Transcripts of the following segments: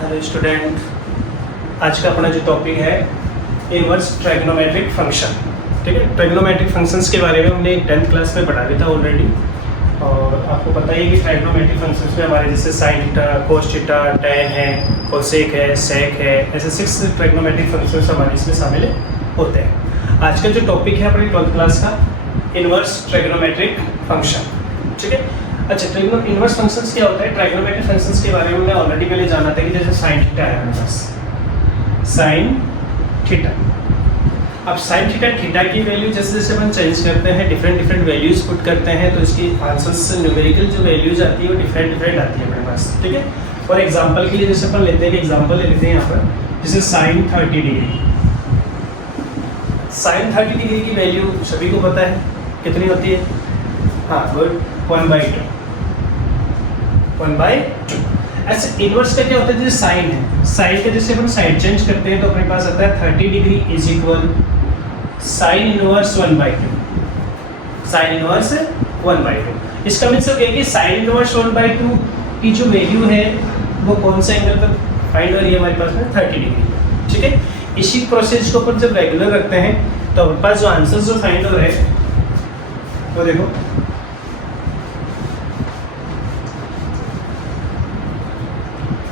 Hello student, आज का अपना जो टॉपिक है इनवर्स ट्राइगोनोमेट्रिक फंक्शन। ठीक है, ट्राइगोनोमेट्रिक फंक्शंस के बारे में हमने 10th क्लास में पढ़ा दिया था ऑलरेडी। और आपको पता ही है कि ट्राइगोनोमेट्रिक फंक्शंस में हमारे जैसे sign theta, cos theta, tan है, कोसेक है, सेक है, ऐसे 6 ट्राइगोनोमेट्रिक फंक्शंस हमारे इसमें शामिल होते हैं। आज का जो टॉपिक है अपनी 12th क्लास का इनवर्स ट्राइगोनोमेट्रिक फंक्शन। ठीक है, अच्छा, इनवर्स फंक्शंस क्या होता है? ट्राइगोनोमेट्रिक फंक्शंस के बारे में हमने ऑलरेडी पहले जाना था कि जैसे साइन थीटा है हमारे पास, साइन थीटा। अब साइन थीटा थीटा की वैल्यू जैसे जैसे अपन चेंज करते हैं, डिफरेंट वैल्यूज पुट करते हैं, तो इसकी आंसर्स न्यूमेरिकल जो वैल्यूज आती है वो डिफरेंट आती है हमारे पास। ठीक है, और एग्जांपल के लिए जैसे अपन लेते हैं, एग्जांपल ले लेते हैं यहाँ पर, जैसे साइन 30 डिग्री। साइन 30 डिग्री की वैल्यू सभी को पता है कितनी होती है? हाँ, गुड, 1/2। 1/2। ऐसे इनवर्स का क्या होता है? जैसे साइन है, साइन के जैसे अपन साइड चेंज करते हैं तो अपने पास आता है 30 degree is equal sine inverse 1/2। Sign inverse 1/2। इसका मतलब क्या है कि साइन इनवर्स 1/2 की जो वैल्यू है वो कौन से एंगल पर फाइंड हो रही है हमारे पास में? 30 डिग्री। ठीक है, इसी प्रोसेस को अपन जब रेगुलर रखते हैं तो हमारे पास जो आंसर जो फाइंड हो रहे हैं वो देखो,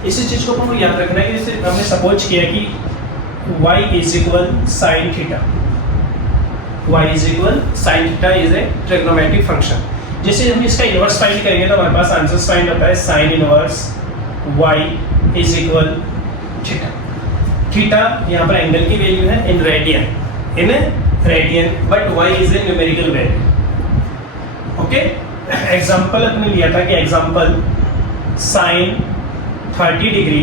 इसी चीज को आपको याद रखना है कि जैसे हमने सपोज किया कि y is equal sine theta. y is equal sine theta is a trigonometric function. जैसे हम इसका इनवर्स फाइंड करेंगे तो हमारे पास आंसर फाइंड होता है sine inverse y is equal to. Theta यहाँ पर एंगल की वैल्यू है in radian, but y is a numerical value. Okay, example अपने लिया था कि example sine 30 degree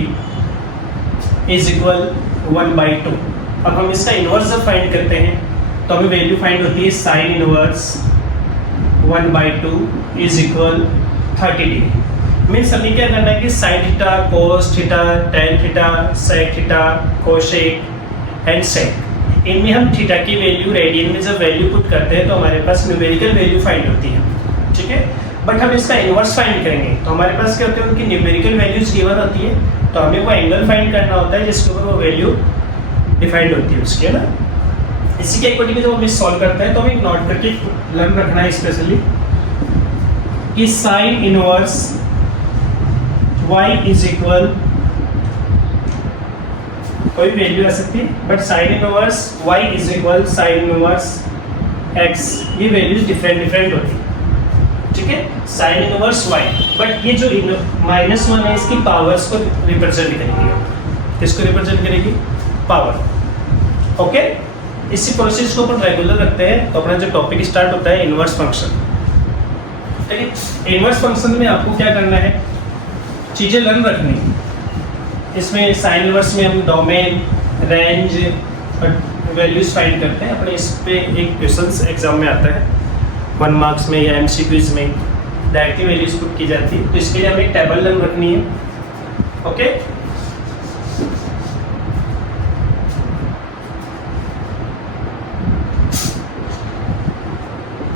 is equal 1/2। अब हम इसका इनवर्स जब फाइंड करते हैं तो हमें वैल्यू फाइंड होती है sine inverse 1/2 is equal 30 degree. Means हमें क्या करना है कि sine theta, cos theta, tan theta, sec theta, cosec and sec, इनमें हम थीटा की वैल्यू रेडियन में जब वैल्यू पुट करते हैं तो हमारे पास न्यूमेरिकल वैल्यू फाइंड होती है। ठीक है, बट हम इसका इनवर्स फाइंड करेंगे तो हमारे पास क्या होते हैं, उनकी न्यूमेरिकल वैल्यूज गिवन होती है, तो हमें वो एंगल फाइंड करना होता है जिसके ऊपर वो वैल्यू डिफाइंड होती है उसकी, है ना। इसी के अकॉर्डिंग जब हम सॉल्व करते हैं तो हमें नोट करके लर्न रखना है स्पेशली कि sign inverse y is equal, कोई वैल्यू आ सकती है, but sign inverse y is equal sine inverse x, ये वैल्यूज डिफरेंट होती है। ठीक है, साइन इनवर्स y, बट ये जो -1 है इसकी पावर्स को रिप्रेजेंट करेगी। किसको रिप्रेजेंट करेगी? पावर। ओके, इसी प्रोसेस को अपन रेगुलर रखते हैं तो अपना जो टॉपिक स्टार्ट होता है इनवर्स फंक्शन। ठीक है, इनवर्स फंक्शन में आपको क्या करना है, चीज़ें लर्न रखनी। इसमें साइन इनवर्स में हम डोमेन, रेंज और वैल्यूज फाइंड करते हैं। अपने इस पे एक क्वेश्चन एग्जाम में आता है 1 मार्क्स में या MCQs में डायरेक्टली वैल्यूज पुट की जाती है, तो इसके लिए हमें एक टेबल लर्न रखनी है। Okay,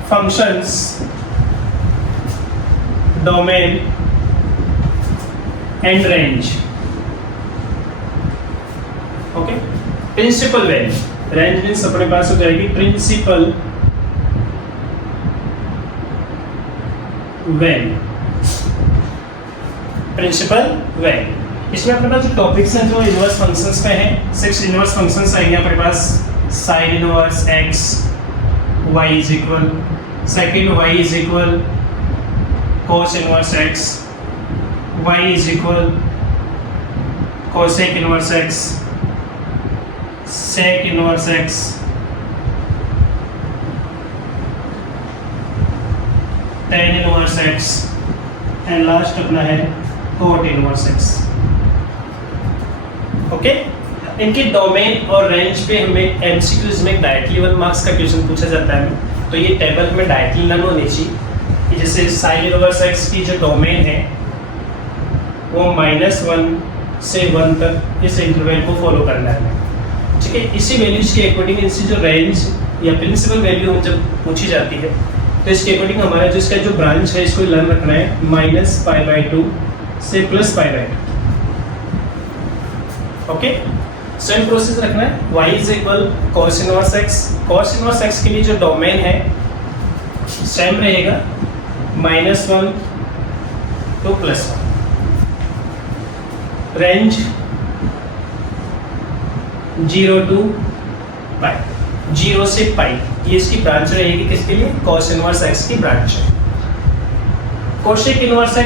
functions, domain and range. Okay, principal value, range means अपने पास हो जाएगी प्रिंसिपल वैल्यू। प्रिंसिपल वैल्यू, इसमें अपने पास जो टॉपिक्स हैं जो इनवर्स फंक्शंस पे हैं, 6 इनवर्स फंक्शंस आएंगे अपने पास। Sine inverse x y is equal, second y is equal cos inverse x, y is equal cosec inverse x, sec inverse x, tan inverse x and last अपना है cot inverse x। Okay, इनके domain और range पे हमें MCQs में directly 1 marks का question पूछा जाता है, तो ये टेबल में डायरेक्टली लर्न होनी चाहिए कि जैसे साइन इनवर्स x की जो डोमेन है वो -1 से 1 तक इस इंटरवल को फॉलो करना है। ठीक है, इसी वैल्यूज के अकॉर्डिंग इनसे जो रेंज या प्रिंसिपल वैल्यू जब पूछी जाती है तो इसके अकॉर्डिंग हमारा जो इसका जो ब्रांच है इसको लर्न रखना है -π/2 से +π/2। ओके, सेम प्रोसेस रखना है। y is equal cos inverse x। cos inverse x के लिए जो डोमेन है सेम रहेगा -1 to +1। रेंज 0 to पाई, 0 से पाई, ये इसकी ब्रांच रहेगी। किसके लिए? cos इनवर्स x की ब्रांच है। Cosec inverse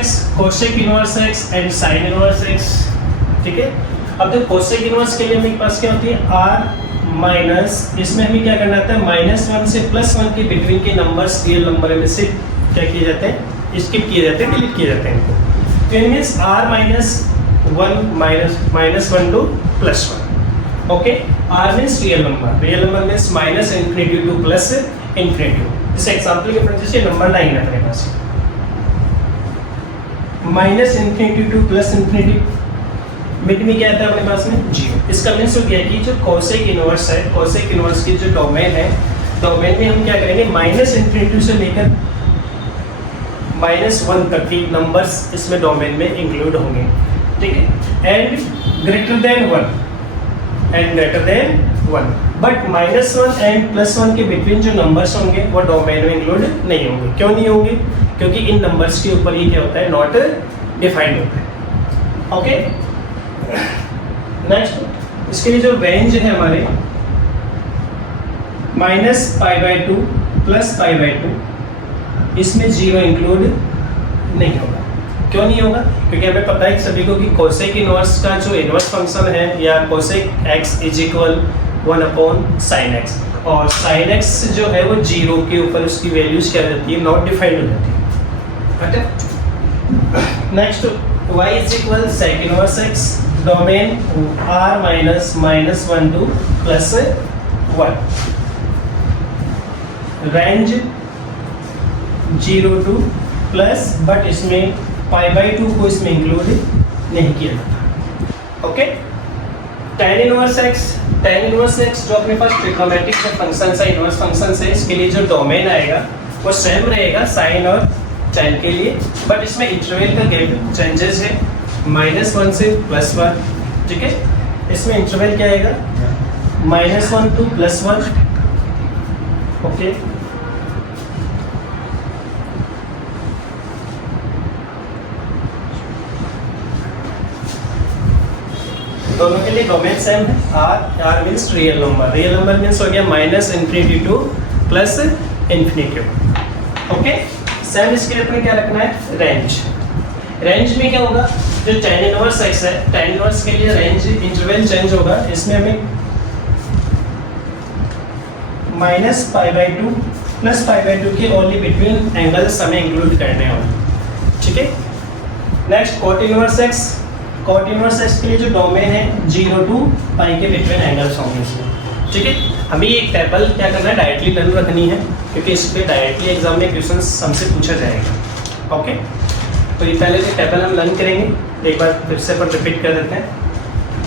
x and sine inverse x, ठीक है। अब तो कोसेक इनवर्स के लिए मेरे पास क्या होती है, r माइनस, इसमें हमें क्या करना होता है, -1 से +1 के बिटवीन के नंबर्स रियल नंबर में से क्या किए जाते हैं, स्किप किए जाते हैं, डिलीट किए जाते हैं इनको। तो it means r -1 to +1। Okay, r means real number means -∞ to +∞। इस एग्जांपल के फ्रेंड्स से नंबर 9 है अपने पास, -∞ to +∞ मिड में क्या आता है अपने पास में 0। इसका मीन्स हो गया कि जो कोसेक इनवर्स है, कोसेक इनवर्स की जो डोमेन है, डोमेन में हम क्या करेंगे, -∞ से लेकर -1 तक की नंबर्स इसमें डोमेन में इंक्लूड होंगे, ठीक है। And greater than 1 but -1 and +1 के बिटवीन जो नंबर्स होंगे वो डोमेन में इंक्लूड नहीं होंगे। क्यों नहीं होंगे? क्योंकि इन नंबर्स के ऊपर ये क्या होता है, नॉट डिफाइंड होता है। ओके, नेक्स्ट इसके लिए जो रेंज है हमारे -π/2 +π/2, इसमें 0 इंक्लूड नहीं होगा। क्यों नहीं होगा? क्योंकि हमें पता है सभी को कि कोसेक इनवर्स का जो इनवर्स फंक्शन है या cosec x is equal 1/sin x, और sin x जो है वो 0 के ऊपर उसकी वैल्यूज क्या रहती है, नॉट डिफाइंड हो जाती है। Next y is equal sec inverse x, domain r -1 to +1, range 0 to plus, but इसमें π/2 को इसमें इंक्लूड नहीं किया जाता। ओके, tan इनवर्स x जो अपने पास ट्रिग्नोमेट्रिक फंक्शन है, इनवर्स फंक्शन है, इसके लिए जो डोमेन आएगा वो सेम रहेगा साइन और tan के लिए, बट इसमें इंटरवल का गैप चेंजेस है -1 से +1, ठीक है। इसमें इंटरवल क्या आएगा, -1 to +1। ओके, दोनों के लिए डोमेन सेम है। r means real number means हो गया -∞ to +∞। ओके, सेम इसके लिए अपने क्या रखना है, रेंज में क्या होगा, जो tan इनवर्स x है, tan इनवर्स के लिए रेंज इंटरवल चेंज होगा। इसमें हमें -π/2 +π/2 के ओनली बिटवीन एंगल्स हमें इंक्लूड करने होंगे, ठीक है। नेक्स्ट cot इनवर्स x के लिए जो डोमेन है 0 to π के बिटवीन एंगल्स होंगे इसमें, ठीक है। हमें ये एक टेबल क्या करना है, डायरेक्टली लर्न रखनी है, क्योंकि इस पर डायरेक्टली एग्जाम में क्वेश्चंस हमसे पूछा जाएगा। ओके, तो ये पहले से टेबल हम लर्न करेंगे, एक बार फिर से पर रिपीट कर देते हैं।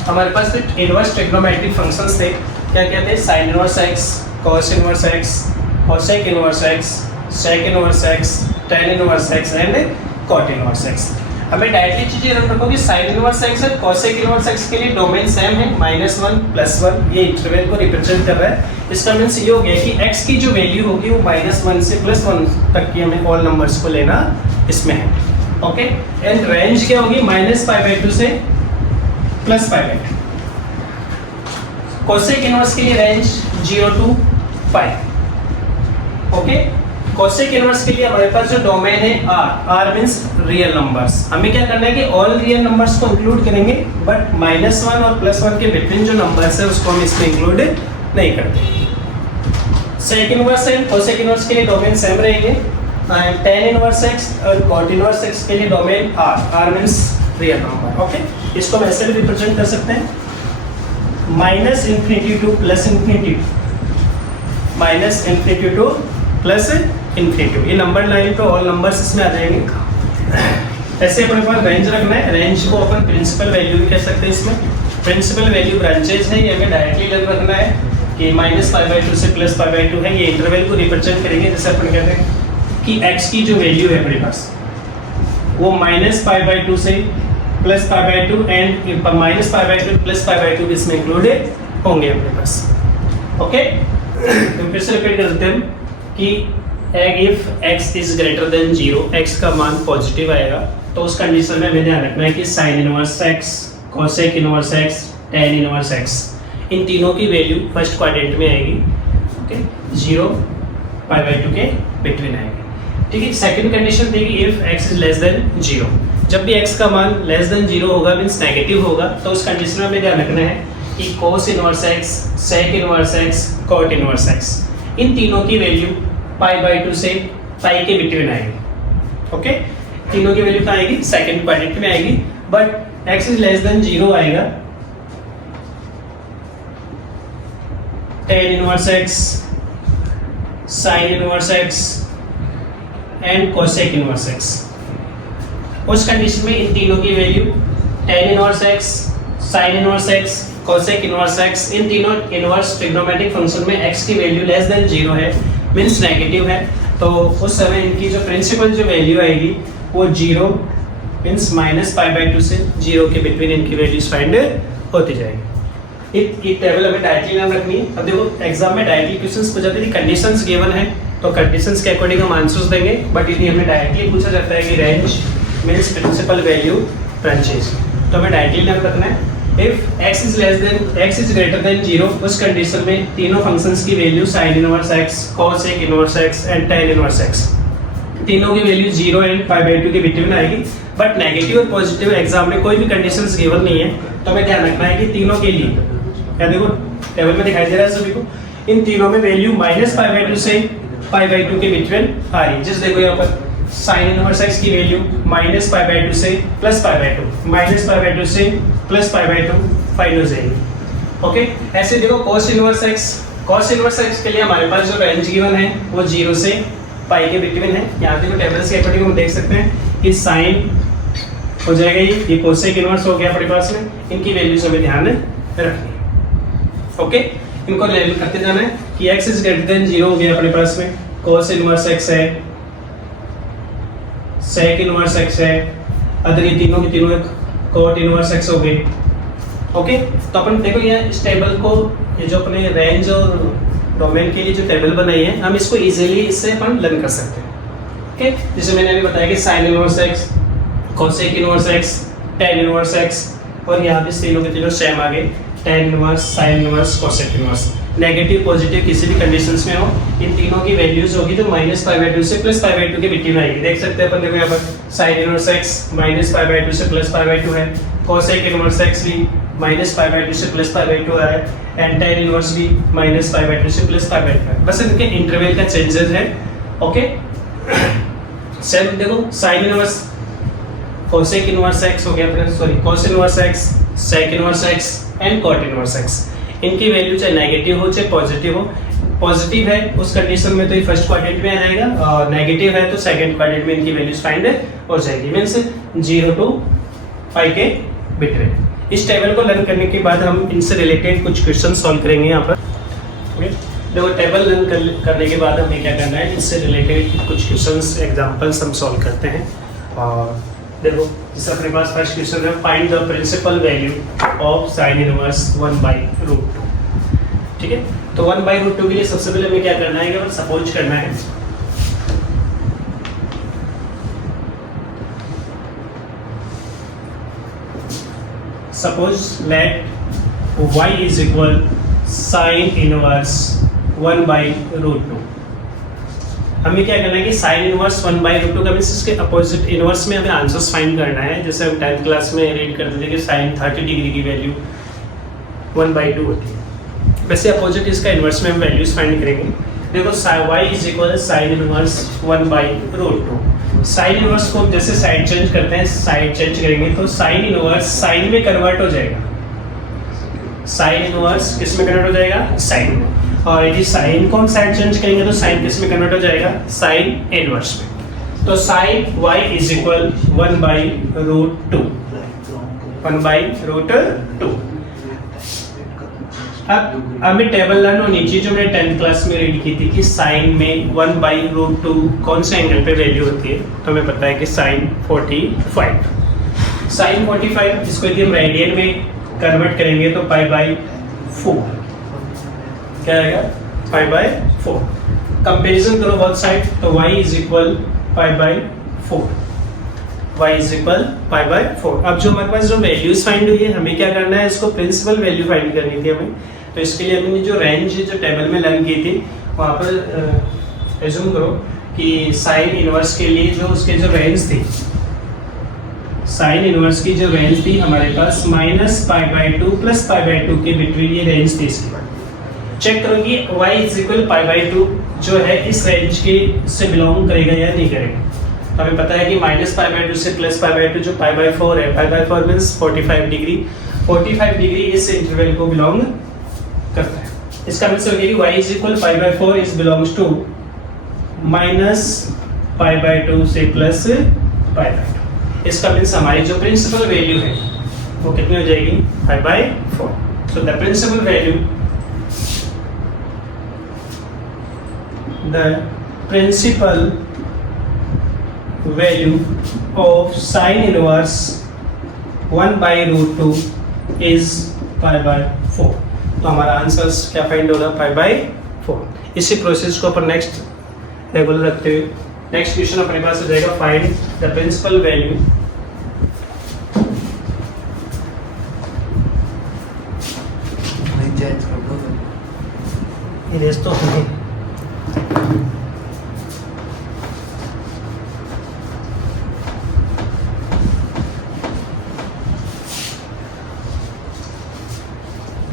हमारे पास इनवर्स ट्रिग्नोमेट्रिक फंक्शंस थे, क्या थे, sign inverse x, cos inverse x, cosec inverse x, sec inverse x, tan inverse x and cot inverse x। हमें डायरेक्टली चीजें याद रखो कि साइन इनवर्स x है, cosec इनवर्स x के लिए डोमेन सेम है -1 +1, ये इंटरवल को रिप्रेजेंट कर रहा है। इसका मींस ये हो गया कि x की जो वैल्यू होगी वो -1 से +1 तक की हमें ऑल नंबर्स को लेना इसमें है। ओके, एंड रेंज क्या होगी, -π/2 से +π/2। कोसेक इनवर्स के लिए range 0 to π। Okay, cosec inverse के लिए हमारे पास जो डोमेन है r मींस रियल नंबर्स, हमें क्या करना है कि ऑल रियल नंबर्स को इंक्लूड करेंगे, बट -1 और +1 के बिटवीन जो नंबर्स है उसको हम इसमें इंक्लूड नहीं करते। Sec inverse and cosec inverse के लिए डोमेन सेम रहेंगे, एंड tan इनवर्स x और cot इनवर्स x के लिए domain r means real number. Okay, इसको हम ऐसे भी रिप्रेजेंट कर सकते हैं, -∞ to +∞, -∞ to +∞। ये नंबर लाइन पे ऑल नंबर्स इसमें आ जाएंगे। ऐसे अपने पास रेंज रखना है, रेंज को अपन प्रिंसिपल वैल्यू भी कह सकते हैं। इसमें प्रिंसिपल वैल्यू ब्रांचेज है, ये हमें डायरेक्टली लर्न रखना है कि -π/2 से +π/2 है, ये इंटरवल को रिप्रेजेंट करेंगे। जैसे अपन कहते हैं कि x की जो वैल्यू है अपने पास वो -π/2 से plus pi by to and minus pi by two plus pi by to इसमें इंक्लूडेड होंगे अपने पास। ओके, तो फिर से रिपीट करते हैं कि if x is greater than 0, x का मान पॉजिटिव आएगा तो उस कंडीशन में हमें ध्यान रखना है कि sign inverse x, cosec inverse x, tan inverse x, इन तीनों की वैल्यू फर्स्ट क्वाड्रेंट में आएगी। ओके, 0 पाई बाई टू के बिटवीन आएगी। ठीक है, सेकंड कंडीशन देखिए, if x is less than 0, जब भी x का मान लेस देन 0 होगा मींस नेगेटिव होगा तो उस कंडीशन में हमें ध्यान रखना है कि cos inverse x, sec inverse x, cot inverse x, इन तीनों की वैल्यू पाई बाई टू से पाई के बिटवीन आएगी। ओके, तीनों की वैल्यू कहाँ आएगी? सेकंड क्वाड्रेंट में आएगी, but x is less than 0 आएगा tan inverse x, sin inverse x and cosec inverse x। उस कंडीशन में इन तीनों की value tan inverse x, sin inverse x, cosec inverse x, इन तीनों इनवर्स ट्रिग्नोमेट्रिक फंक्शन में x की वैल्यू लेस देन 0 है मींस नेगेटिव है, तो उस समय इनकी जो प्रिंसिपल जो वैल्यू आएगी वो 0 means minus pi by two से 0 के बिटवीन इनकी वैल्यूज फाइंड होती जाएगी। ये टेबल हमें डायरेक्टली नाम रखनी है। अब देखो एग्जाम में डायरेक्टली क्वेश्चंस पूछा जाते हैं, कंडीशंस गिवन है तो कंडीशंस के अकॉर्डिंग हम आंसर्स देंगे, बट यदि हमें डायरेक्टली पूछा जाता है कि range means principal value branches, तो हमें डायरेक्टली नाम रखना है if x is greater than 0, उस कंडीशन में तीनों फंक्शंस की value sin inverse x, cosec inverse x and tan inverse x, तीनों की value 0 and pi by two के बिटवीन आएगी। बट नेगेटिव और पॉजिटिव एग्जाम में कोई भी कंडीशंस गिवन नहीं है, तो हमें ध्यान रखना है कि तीनों के लिए, या देखो टेबल में दिखाई दे रहा है सभी को, इन तीनों में value minus pi by two से पाई बाई टू के बिटवीन आ रही है। जैसे देखो यहाँ पर sin इनवर्स x की value minus pi by two से plus pi by two, minus pi by two से plus pi by two final हो जाएगी। ओके, ऐसे देखो cos इनवर्स x के लिए हमारे पास जो रेंज गिवन है वो 0 से पाई के बिटवीन है। यहाँ देखो टेबल्स के अकॉर्डिंग हम देख सकते हैं कि साइन हो जाएगा ये कोसेक इनवर्स हो गया अपने पास में, इनकी वैल्यूज हमें ध्यान रखनी है। ओके, इनको लेवल करते जाना है कि x इज ग्रेटर देन 0 हो गया अपने पास में, cos इनवर्स x है, sec इनवर्स x है, अदर ये तीनों के तीनों cot इनवर्स x हो गए। ओके, तो अपन देखो ये इस टेबल को, ये जो अपने रेंज और डोमेन के लिए जो टेबल बनाई है, हम इसको इजीली इससे अपन लर्न कर सकते हैं। ओके, जैसे मैंने अभी बताया कि sin inverse x, cosec inverse x, tan inverse x, और यहाँ पे तीनों के तीनों सेम आ गए, tan inverse, sin inverse, cosec inverse. Negative positive किसी भी कंडीशंस में हो, इन तीनों की वैल्यूज होगी जो माइनस पाई बाई टू से प्लस पाई बाई टू के बिटवीन आएगी। देख सकते हैं अपन, देखो यहाँ पर sin inverse x minus pi by two से प्लस पाई बाई टू है, cosec इनवर्स x भी माइनस पाई बाई टू से प्लस पाई बाई टू है, एंड tan इनवर्स भी माइनस पाई बाई टू से प्लस पाई बाई टू है। बस इनके इंटरवल का चेंजेस है। ओके, सेम देखो sin inverse cosec inverse x हो गया अपने, sorry cos inverse x, sec inverse x and cot inverse x, इनकी वैल्यू चाहे नेगेटिव हो चाहे पॉजिटिव हो। पॉजिटिव है उस कंडीशन में तो ये फर्स्ट क्वाड्रेंट में आ जाएगा, और नेगेटिव है तो सेकंड क्वाड्रेंट में इनकी वैल्यूज फाइंड हो जाएगी, मींस 0 टू पाई के बिटवीन। इस टेबल को लर्न करने के बाद हम इनसे रिलेटेड कुछ क्वेश्चन सॉल्व करेंगे यहाँ पर। देखो टेबल लर्न करने के बाद हमें क्या करना है, इससे रिलेटेड कुछ क्वेश्चंस एग्जांपल्स हम सॉल्व करते हैं। और देखो जैसे अपने पास फर्स्ट क्वेश्चन है, find the principal value of sin inverse 1/√2। ठीक है, तो 1/√2 के लिए सबसे पहले हमें क्या करना है कि सपोज करना है suppose let y is equal sin inverse 1/√2। हमें क्या करना है कि sin इनवर्स 1/√2 का मींस इसके अपोजिट इनवर्स में हमें आंसर्स फाइंड करना है। जैसे हम 10th क्लास में रीड करते थे कि sin 30 डिग्री की वैल्यू 1/2 होती है, वैसे अपोजिट इसका इनवर्स में हम वैल्यूज फाइंड करेंगे। देखो y is equal sin inverse 1/√2। sin inverse को जैसे साइड चेंज करते हैं, साइड चेंज करेंगे तो sin इनवर्स sin में कन्वर्ट हो जाएगा, sin इनवर्स किस में कन्वर्ट हो जाएगा, sin में। और यदि साइन को हम साइड चेंज करेंगे तो साइन किस में कन्वर्ट हो जाएगा, साइन इनवर्स में। तो साइन y इज इक्वल 1/√2, 1/√2। अब हमें टेबल लर्न होनी चाहिए जो मैंने 10th क्लास में रीड की थी कि साइन में 1/√2 कौन से एंगल पे वैल्यू होती है, तो हमें पता है कि साइन 45। साइन 45 इसको यदि हम रेडियन में कन्वर्ट करेंगे तो पाई बाई 4 क्या आएगा, पाई बाई 4। कंपेरिजन करो बोथ साइड तो y is equal to by 4, y is equal to by 4। अब जो हमारे पास जो वैल्यूज फाइंड हुई है, हमें क्या करना है, इसको प्रिंसिपल वैल्यू फाइंड करनी थी हमें। तो इसके लिए हमने जो रेंज जो टेबल में लर्न की थी वहाँ पर एज्यूम करो कि साइन इनवर्स के लिए जो उसके जो रेंज थी, साइन इनवर्स की जो रेंज थी हमारे पास minus pi by 2 plus pi by 2 के बिटवीन ये रेंज थी इसकी। चेक करो कि y is equal to by 2 जो है इस रेंज के से बिलोंग करेगा या नहीं करेगा। तो हमें पता है कि माइनस पाई बाई 2 से प्लस पाई बाई 2 जो पाई बाई 4 है, pi by 4 means 45 degree, 45 degree इस इंटरवल को बिलोंग करता है। इसका मतलब हो गया कि y is equal to by 4 is belongs to minus pi by 2 से प्लस पाई बाई 2। इसका मीन्स हमारी जो प्रिंसिपल वैल्यू है वो कितनी हो जाएगी, pi by 4। So the principal value, the principal value of sin inverse 1 by root 2 is pi by 4। तो हमारा आंसर क्या फाइंड होगा, पाई बाई 4। इसी प्रोसेस को अपन नेक्स्ट रेगुलर रखते हुए नेक्स्ट क्वेश्चन अपने पास हो जाएगा, find the principal value erase तो हमें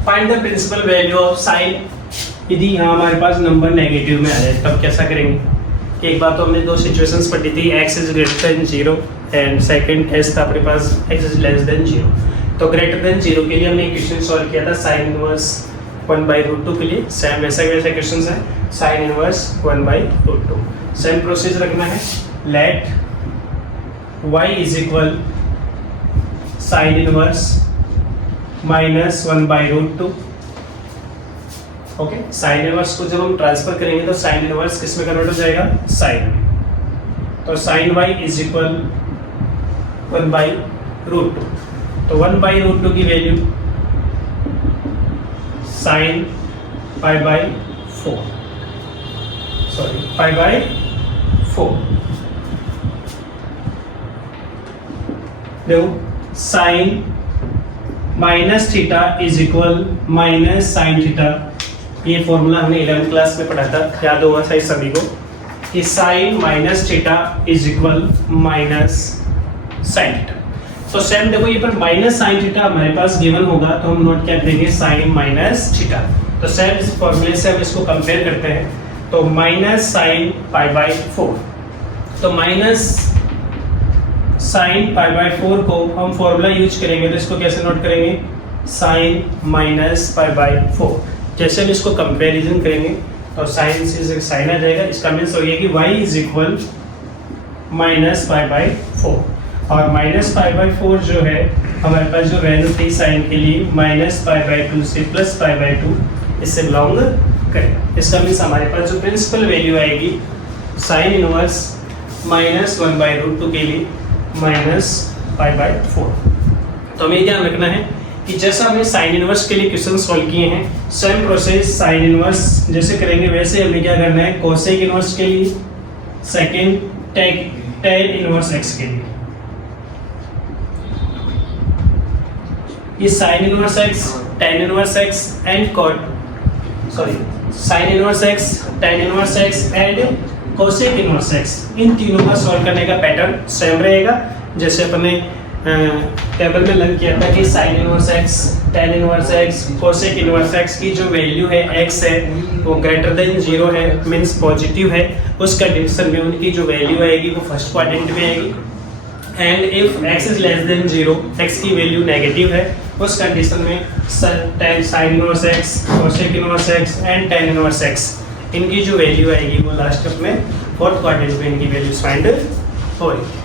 find the principal value of sine. यदि यहाँ हमारे पास नंबर नेगेटिव में आ जाए तब कैसा करेंगे कि एक बार तो हमने दो सिचुएशंस पढ़ी थी, x is greater than 0 and second case था अपने पास x इज लेस देन 0। तो ग्रेटर देन 0 के लिए हमने क्वेश्चन सॉल्व किया था साइन इनवर्स 1 बाई रूट 2 के लिए। सेम वैसा वैसा क्वेश्चन है, sine inverse 1 by root 2। Same process रखना है, let y is equal sine inverse minus 1 by root 2। Okay, sine inverse को जब हम ट्रांसफर करेंगे तो साइन इनवर्स किस में कन्वर्ट हो जाएगा, साइन। तो sine y is equal 1 by root 2। तो 1 बाई रूट 2 की value sine pi by 4, sorry pi by 4। देखो sine minus theta is equal minus sine theta, ये फॉर्मूला हमने 11th क्लास में पढ़ा था, याद होगा शायद सभी को, कि sine minus theta is equal minus sine theta. तो सेम देखो ये पर माइनस साइन थीटा हमारे पास गिवन होगा तो हम नोट क्या करेंगे, साइन माइनस थीटा। तो सेम इस फॉर्मूले से हम इसको कंपेयर करते हैं तो माइनस साइन पाई बाई 4। तो माइनस साइन पाई बाई 4 को हम फॉर्मूला यूज करेंगे तो इसको कैसे नोट करेंगे, साइन माइनस पाई बाई 4। जैसे हम इसको कंपैरिजन करेंगे तो साइन से साइन आ जाएगा। इसका मीन्स हो गया कि y is equal minus pi by 4। और माइनस पाई बाई 4 जो है हमारे पास जो रेंज थी साइन के लिए माइनस पाई बाई 2 से प्लस पाई बाई 2, इससे बिलोंग करेगा। इसका मीन्स हमारे पास जो प्रिंसिपल वैल्यू आएगी sine inverse minus 1 by root 2 के लिए माइनस पाई बाई 4। तो हमें ध्यान रखना है कि जैसा हमने साइन इनवर्स के लिए क्वेश्चन सॉल्व किए हैं, सेम प्रोसेस साइन इनवर्स जैसे करेंगे वैसे हमें क्या करना है, कोसेक इनवर्स के लिए, सेकंड टेन इनवर्स एक्स के लिए। ये sine inverse X, tan inverse X and sine inverse X, tan inverse X and cosec inverse X, इन तीनों का सॉल्व करने का पैटर्न सेम रहेगा। जैसे अपने टेबल में लर्न किया था कि sign inverse X, tan inverse x, cosec inverse x की जो वैल्यू है x है वो ग्रेटर देन 0 है, मीन्स पॉजिटिव है। उस कंडीशन में उनकी जो वैल्यू आएगी वो फर्स्ट क्वाड्रेंट में आएगी। And if x is less than 0, x की वैल्यू नेगेटिव है, उस कंडीशन में sign inverse x, cosec inverse X and ten inverse x, इनकी जो वैल्यू आएगी वो लास्ट में फोर्थ क्वाड्रेंट में इनकी वैल्यूज फाइंड हो रही है।